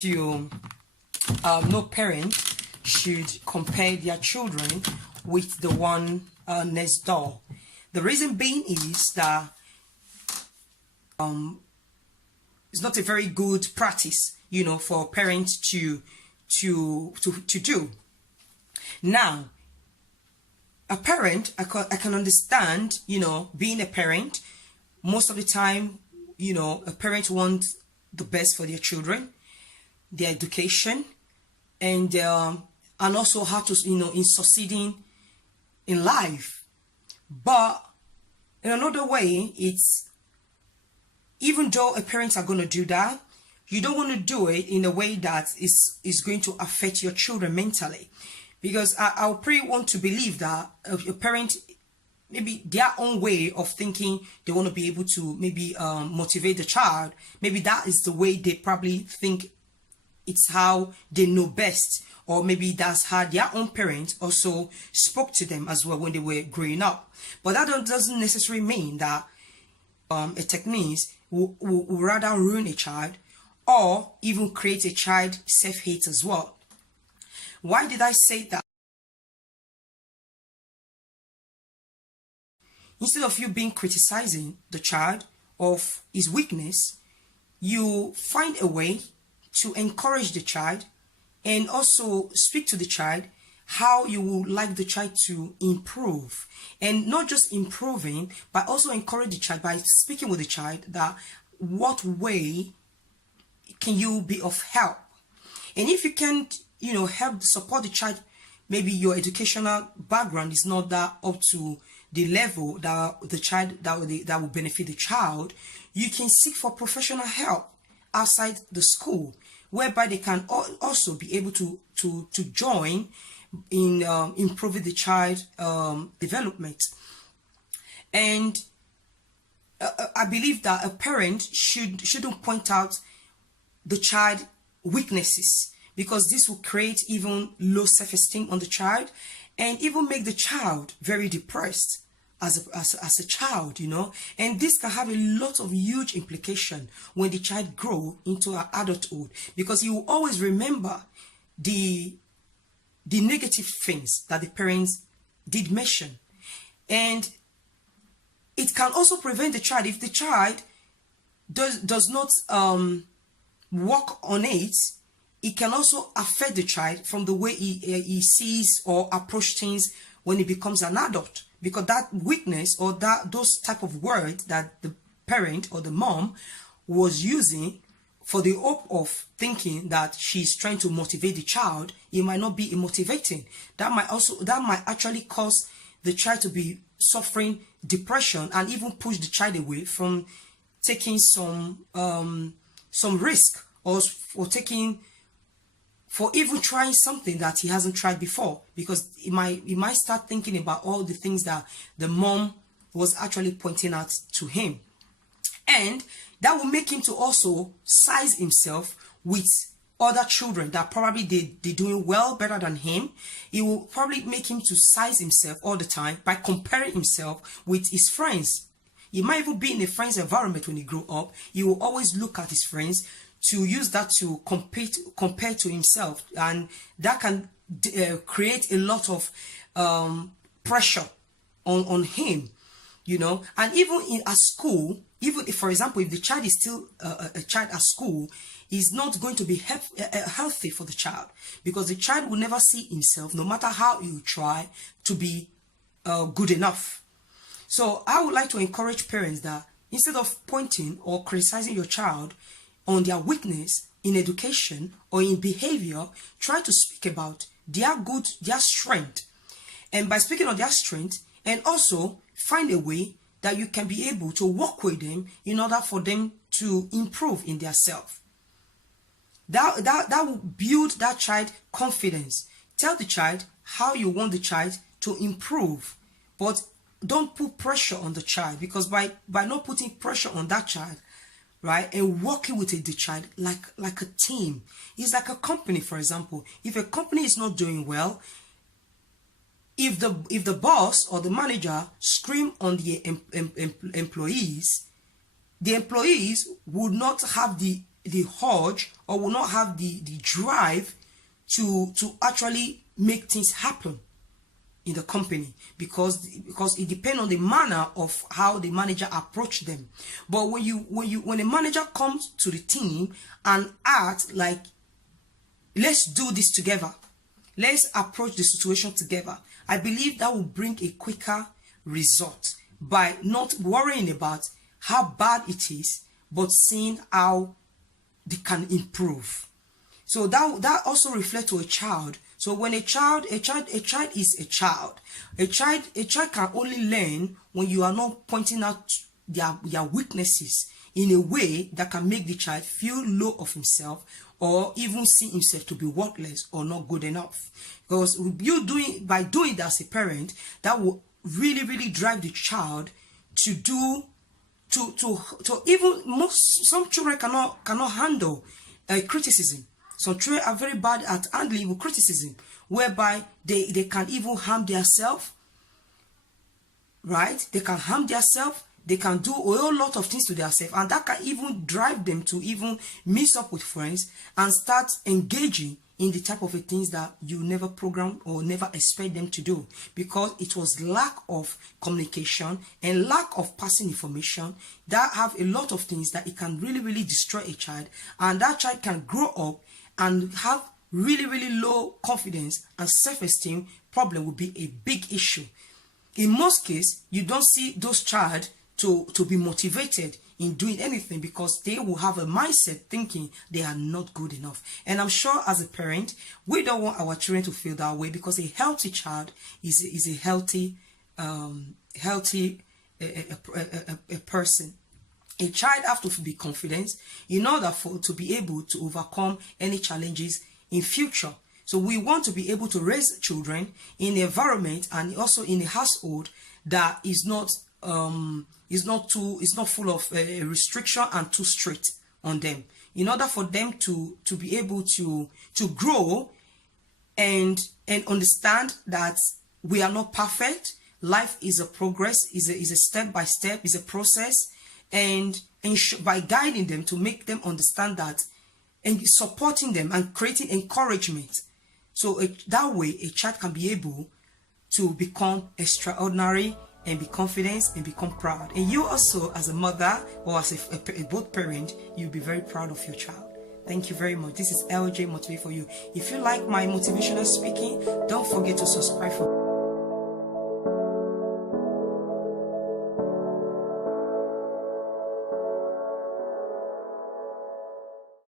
you no parent should compare their children with the one next door. The reason being is that it's not a very good practice, for parents to do. Now, a parent, I can understand, being a parent. Most of the time, a parent wants the best for their children, their education, and also how to, in succeeding in life. But in another way, it's, even though a parents are going to do that, you don't want to do it in a way that is going to affect your children mentally. Because I pretty want to believe that a parent, maybe their own way of thinking, they want to be able to maybe motivate the child. Maybe that is the way they probably think it's how they know best. Or maybe that's how their own parents also spoke to them as well when they were growing up. But that doesn't necessarily mean that a technique will rather ruin a child or even create a child self-hate as well. Why did I say that? Instead of you being criticizing the child of his weakness, you find a way to encourage the child and also speak to the child how you would like the child to improve. And not just improving, but also encourage the child by speaking with the child that what way can you be of help. And if you can't, help support the child, maybe your educational background is not that up to the level that the child that will benefit the child, you can seek for professional help outside the school, whereby they can also be able to join in improving the child development. And I believe that a parent shouldn't point out the child weaknesses, because this will create even low self-esteem on the child and even make the child very depressed as a child, and this can have a lot of huge implication when the child grow into adulthood, because you will always remember the negative things that the parents did mention. And it can also prevent the child, if the child does not work on it, it can also affect the child from the way he sees or approach things when he becomes an adult, because that weakness or those type of words that the parent or the mom was using for the hope of thinking that she's trying to motivate the child, it might not be motivating. That might actually cause the child to be suffering depression and even push the child away from taking some risk or for even trying something that he hasn't tried before, because he might start thinking about all the things that the mom was actually pointing out to him. And that will make him to also size himself with other children that probably they're doing well, better than him. It will probably make him to size himself all the time by comparing himself with his friends. He might even be in a friend's environment when he grew up. He will always look at his friends to use that to compare to himself, and that can create a lot of pressure on him, and even at school, even if, for example, if the child is still a child at school, is not going to be healthy for the child, because the child will never see himself, no matter how you try, to be good enough. So I would like to encourage parents that instead of pointing or criticizing your child on their weakness in education or in behavior, try to speak about their strength. And by speaking of their strength, and also find a way that you can be able to work with them in order for them to improve in their self. That will build that child confidence. Tell the child how you want the child to improve, but don't put pressure on the child, because by not putting pressure on that child, right, and working with the child like a team, it's like a company. For example, if a company is not doing well, if the boss or the manager scream on the employees, the employees would not have the the urge or will not have the drive to actually make things happen in the company, because it depends on the manner of how the manager approach them. But when a manager comes to the team and act like, let's do this together, let's approach the situation together, I believe that will bring a quicker result by not worrying about how bad it is, but seeing how they can improve. So that also reflects to a child. So when a child is a child. A child can only learn when you are not pointing out their weaknesses in a way that can make the child feel low of himself, or even see himself to be worthless or not good enough. Because by doing that as a parent, that will really drive the child to do to even some children cannot handle criticism. Some children are very bad at handling criticism, whereby they can even harm themselves, right? They can harm themselves. They can do a whole lot of things to themselves, and that can even drive them to even mix up with friends and start engaging in the type of things that you never program or never expect them to do, because it was lack of communication and lack of passing information that have a lot of things that it can really destroy a child, and that child can grow up and have really low confidence and self-esteem. Problem will be a big issue. In most cases, you don't see those child to be motivated in doing anything, because they will have a mindset thinking they are not good enough. And I'm sure as a parent, we don't want our children to feel that way, because a healthy child is a healthy person. A child has to be confident in order to be able to overcome any challenges in future. So we want to be able to raise children in an environment and also in a household that is not full of restriction and too strict on them, in order for them to be able to grow and understand that we are not perfect. Life is a progress, is a step by step, is a process, and by guiding them to make them understand that, and supporting them and creating encouragement. So that way a child can be able to become extraordinary and be confident and become proud. And you also, as a mother or as a both parent, you'll be very proud of your child. Thank you very much. This is LJ Motivate for you. If you like my motivational speaking, don't forget to subscribe for